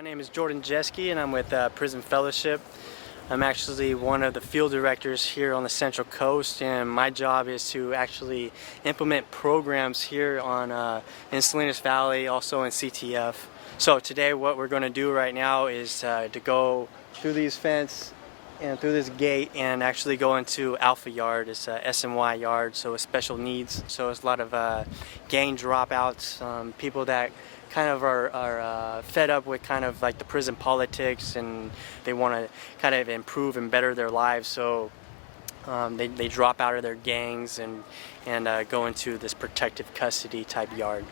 My name is Jordan Jeske and I'm with Prison Fellowship. I'm actually one of the field directors here on the Central Coast, and my job is to actually implement programs here in Salinas Valley, also in CTF. So today what we're going to do right now is to go through these fence and through this gate and actually go into Alpha Yard. It's a SNY yard, so it's special needs. So it's a lot of gang dropouts, people that kind of are fed up with kind of like the prison politics, and they want to kind of improve and better their lives. So they drop out of their gangs and go into this protective custody type yard.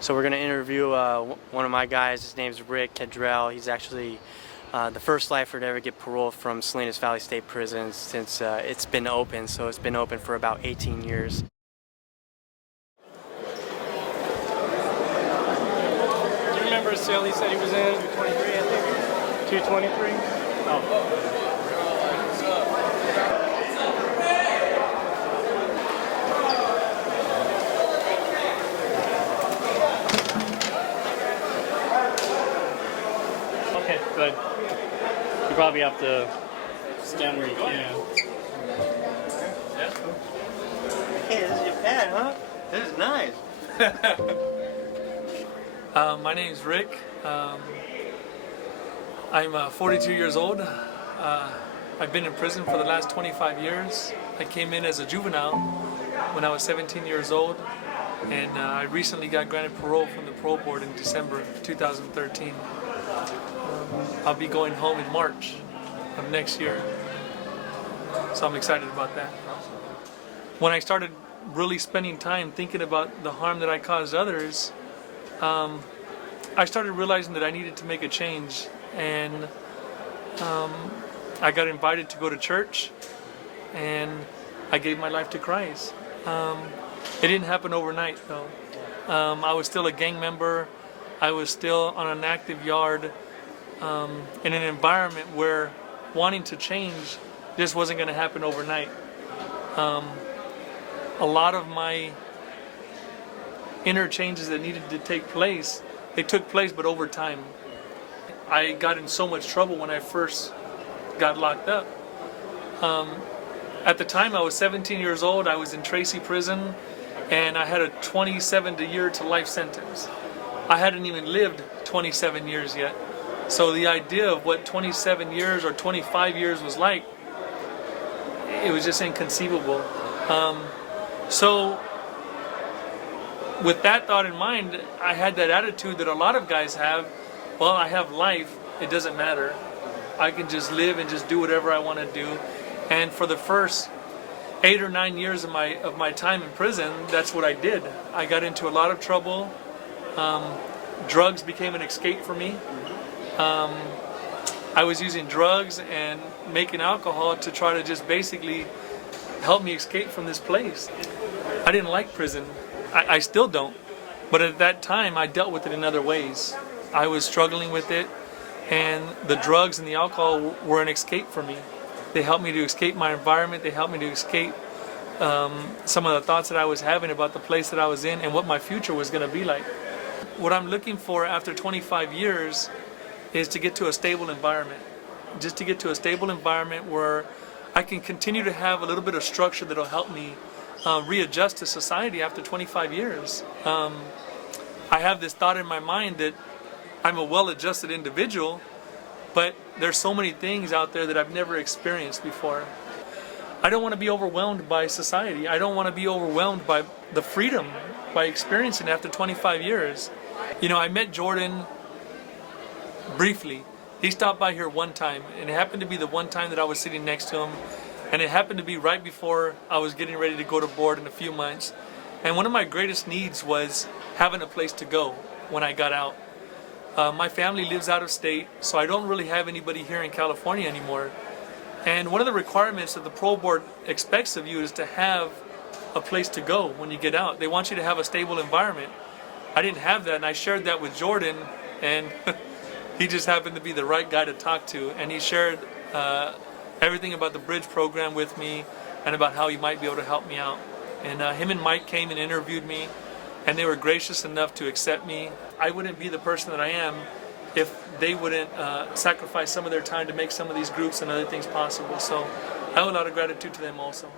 So we're going to interview one of my guys. His name's Rick Cadriel. He's actually the first lifer to ever get parole from Salinas Valley State Prison since it's been open. So it's been open for about 18 years. Do you remember the cell he said he was in? 223, I think. 223? Oh. Okay, good. You probably have to stand where you can. Hey, this is your pad, huh? This is nice. My name's Rick. I'm 42 years old. I've been in prison for the last 25 years. I came in as a juvenile when I was 17 years old, and I recently got granted parole from the parole board in December 2013. I'll be going home in March of next year, so I'm excited about that. When I started really spending time thinking about the harm that I caused others, I started realizing that I needed to make a change, and I got invited to go to church, and I gave my life to Christ. It didn't happen overnight though. I was still a gang member. I was still on an active yard, in an environment where wanting to change just wasn't going to happen overnight. A lot of my inner changes that needed to take place, they took place, but over time. I got in so much trouble when I first got locked up. At the time I was 17 years old, I was in Tracy prison, and I had a 27-year to life sentence. I hadn't even lived 27 years yet. So the idea of what 27 years or 25 years was like, it was just inconceivable. So with that thought in mind, I had that attitude that a lot of guys have. Well, I have life, it doesn't matter. I can just live and just do whatever I want to do. And for the first 8 or 9 years of my time in prison, that's what I did. I got into a lot of trouble. Drugs became an escape for me. I was using drugs and making alcohol to try to just basically help me escape from this place. I didn't like prison. I still don't. But at that time, I dealt with it in other ways. I was struggling with it, and the drugs and the alcohol were an escape for me. They helped me to escape my environment. They helped me to escape some of the thoughts that I was having about the place that I was in and what my future was going to be like. What I'm looking for after 25 years is to get to a stable environment. Just to get to a stable environment where I can continue to have a little bit of structure that'll help me readjust to society after 25 years. I have this thought in my mind that I'm a well-adjusted individual, but there's so many things out there that I've never experienced before. I don't want to be overwhelmed by society. I don't want to be overwhelmed by the freedom by experiencing after 25 years. You know, I met Jordan briefly. He stopped by here one time, and it happened to be the one time that I was sitting next to him, and it happened to be right before I was getting ready to go to board in a few months. And one of my greatest needs was having a place to go when I got out. My family lives out of state, so I don't really have anybody here in California anymore. And one of the requirements that the parole board expects of you is to have a place to go when you get out. They want you to have a stable environment. I didn't have that, and I shared that with Jordan, and he just happened to be the right guy to talk to. And he shared everything about the Bridge program with me and about how he might be able to help me out. And him and Mike came and interviewed me, and they were gracious enough to accept me. I wouldn't be the person that I am if they wouldn't sacrifice some of their time to make some of these groups and other things possible. So I owe a lot of gratitude to them also.